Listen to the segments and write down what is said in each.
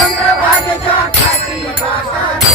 चंद्रभागेच्या खाली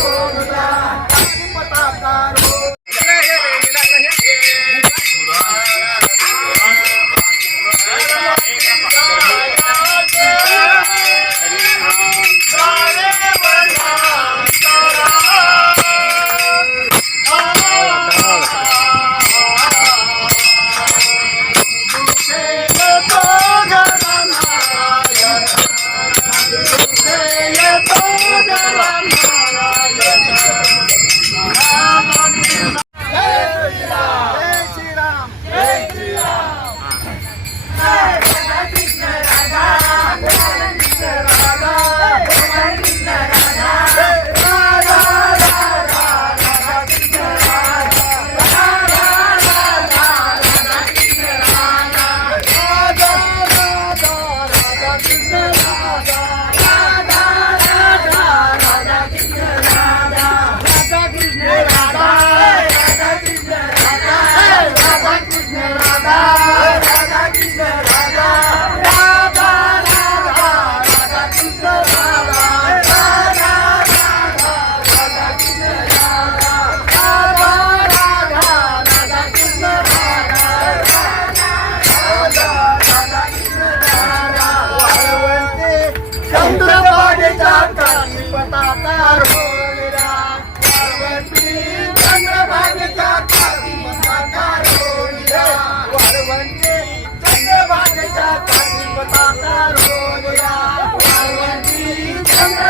चंद्रभागेच्या